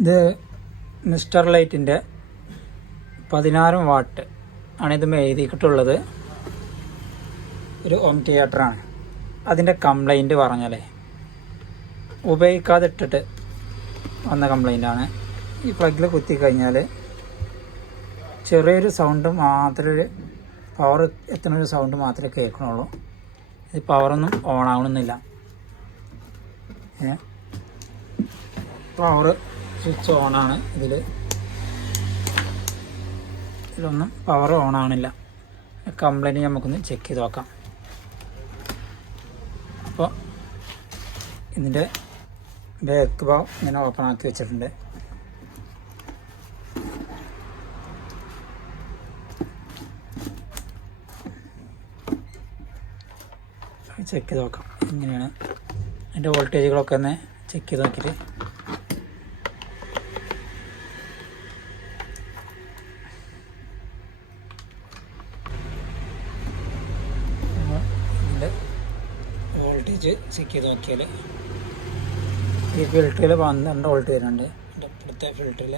ഇത് മിസ്റ്റർ ലൈറ്റിൻ്റെ 16 വാട്ട് ആണ് ഇത് എഴുതിയിട്ടുള്ളത്. ഒരു ഹോം തിയേറ്ററാണ്. അതിൻ്റെ കംപ്ലൈൻറ്റ് പറഞ്ഞാലേ ഉപയോഗിക്കാതെ ഇട്ടിട്ട് വന്ന കംപ്ലൈൻ്റാണ്. ഈ പ്ലഗിൽ കുത്തി കഴിഞ്ഞാൽ ചെറിയൊരു സൗണ്ട് മാത്രമേ, പവർ എത്തുന്നൊരു സൗണ്ട് മാത്രമേ കേൾക്കണുള്ളൂ. ഇത് പവറൊന്നും ഓൺ ആവണമെന്നില്ല. പവർ സ്വിച്ച് ഓണാണ്. ഇതിലൊന്നും പവർ ഓൺ ആവണില്ല. കംപ്ലൈൻറ്റ് നമുക്കൊന്ന് ചെക്ക് ചെയ്ത് നോക്കാം. അപ്പോൾ ഇതിൻ്റെ ബാക്ക് ഭാഗം ഇങ്ങനെ ഓപ്പൺ ആക്കി വെച്ചിട്ടുണ്ട്. ചെക്ക് ചെയ്ത് നോക്കാം എങ്ങനെയാണ്. അതിൻ്റെ വോൾട്ടേജുകളൊക്കെ ഒന്ന് ചെക്ക് ചെയ്ത് നോക്കിയിട്ട് ഇതിൻ്റെ വോൾട്ടേജ് ചെക്ക് ചെയ്ത് നോക്കിയാൽ ഈ ഫിൽറ്ററിൽ 12 വോൾട്ട് വരുന്നുണ്ട്. ഇവിടുത്തെ ഫിൽറ്ററിൽ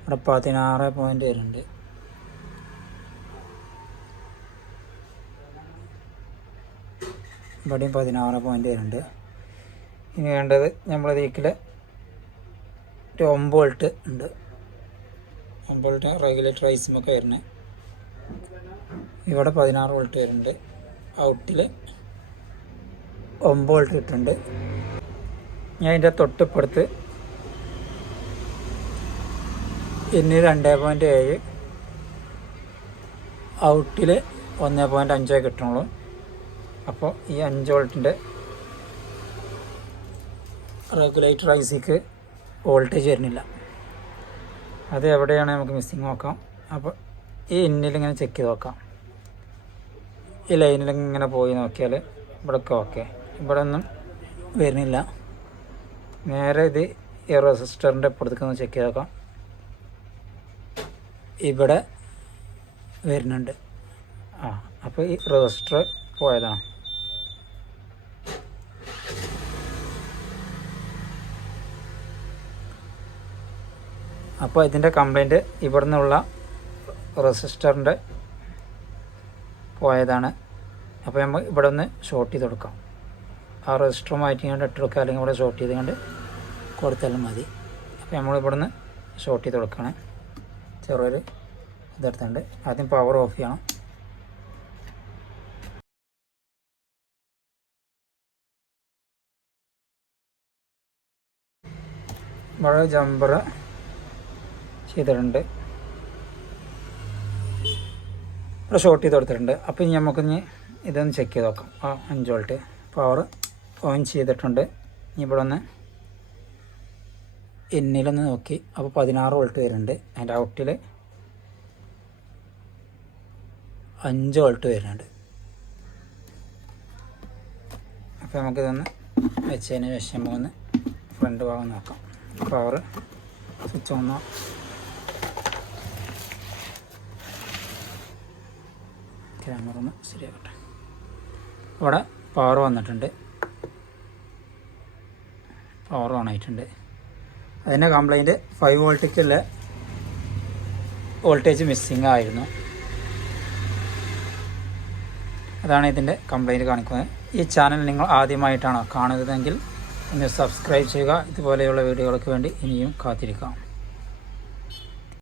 ഇവിടെ 16 പോയിൻ്റ് വരുന്നുണ്ട്. ഇവിടെയും 16 പോയിൻ്റ് വരുന്നുണ്ട്. ഇനി വേണ്ടത് നമ്മൾ ഇതിൽ 9 വോൾട്ട് ഉണ്ട്. 9 വോൾട്ട് റെഗുലേറ്റർ ഐസിമൊക്കെ വരുന്നത്. ഇവിടെ 16 വോൾട്ട് വരുന്നുണ്ട്. ഔട്ടിൽ 9 വോൾട്ട് ഇട്ടുണ്ട്. ഞാൻ അതിൻ്റെ തൊട്ടിപ്പുറത്ത് ഇനി 2.7 ഔട്ടിൽ 1.5 കിട്ടണുള്ളൂ. അപ്പോൾ ഈ 5 വോൾട്ടിൻ്റെ റെഗുലേറ്റർ ഐസിക്ക് വോൾട്ടേജ് വരുന്നില്ല. അത് എവിടെയാണ് നമുക്ക് മിസ്സിങ് നോക്കാം. അപ്പോൾ ഈ ഇന്നിലിങ്ങനെ ചെക്ക് ചെയ്ത് നോക്കാം. ഈ ലൈനിലിങ്ങനെ പോയി നോക്കിയാൽ ഇവിടെയൊക്കെ ഓക്കെ. ഇവിടെ ഒന്നും വരുന്നില്ല. നേരെ ഇത് ഈ റെസിസ്റ്ററിൻ്റെ അപ്പുറത്തേക്കൊന്ന് ചെക്ക് ചെയ്ത് നോക്കാം. ഇവിടെ വരുന്നുണ്ട്. അപ്പോൾ ഈ റെസിസ്റ്റർ പോയതാണ്. അപ്പോൾ ഇതിൻ്റെ കംപ്ലൈൻറ്റ് ഇവിടെ നിന്നുള്ള റെസിസ്റ്ററിൻ്റെ പോയതാണ്. അപ്പോൾ നമ്മൾ ഇവിടെ ഒന്ന് ഷോർട്ട് ചെയ്ത് കൊടുക്കാം. ആ റെസിസ്റ്റർ മാറ്റിക്കൊണ്ട് ഇട്ടെടുക്കുക, അല്ലെങ്കിൽ ഇവിടെ ഷോർട്ട് ചെയ്തുകൊണ്ട് കൊടുത്താലും മതി. അപ്പോൾ നമ്മളിവിടെ നിന്ന് ഷോർട്ട് ചെയ്ത് കൊടുക്കുകയാണ്. ചെറിയൊരു ഇതെടുത്തുണ്ട്. ആദ്യം പവർ ഓഫ് ചെയ്യണം. ഇവിടെ ജമ്പർ ചെയ്തിട്ടുണ്ട്. ഇവിടെ ഷോർട്ട് ചെയ്ത് കൊടുത്തിട്ടുണ്ട്. അപ്പോൾ ഇനി നമുക്കിനി ഇതൊന്ന് ചെക്ക് ചെയ്ത് നോക്കാം. 5 വോൾട്ട് പവർ ഓൺ ചെയ്തിട്ടുണ്ട്. ഇനി ഇവിടെ ഒന്ന് ഇന്നിലൊന്ന് നോക്കി. അപ്പോൾ 16 വോൾട്ട് വരുന്നുണ്ട്. അതിൻ്റെ ഔട്ടിൽ 5 വോൾട്ട് വരുന്നുണ്ട്. അപ്പോൾ നമുക്കിതൊന്ന് വെച്ചതിന് ശേഷം നമുക്കൊന്ന് ഫ്രണ്ട് ഭാഗം നോക്കാം. Power switch on. ക്യാമറ ഒന്ന് ശരിയാക്കട്ടെ. ഇവിടെ പവർ വന്നിട്ടുണ്ട്. പവർ ഓൺ ആയിട്ടുണ്ട്. അതിൻ്റെ കംപ്ലൈൻറ്റ് 5 വോൾട്ടിക്കുള്ള വോൾട്ടേജ് മിസ്സിങ് ആയിരുന്നു. അതാണ് ഇതിൻ്റെ കംപ്ലൈൻറ്റ് കാണിക്കുന്നത്. ഈ ചാനൽ നിങ്ങൾ ആദ്യമായിട്ടാണ് കാണുന്നതെങ്കിൽ ഒന്ന് സബ്സ്ക്രൈബ് ചെയ്യുക. ഇതുപോലെയുള്ള വീഡിയോകൾക്ക് വേണ്ടി ഇനിയും കാത്തിരിക്കാം.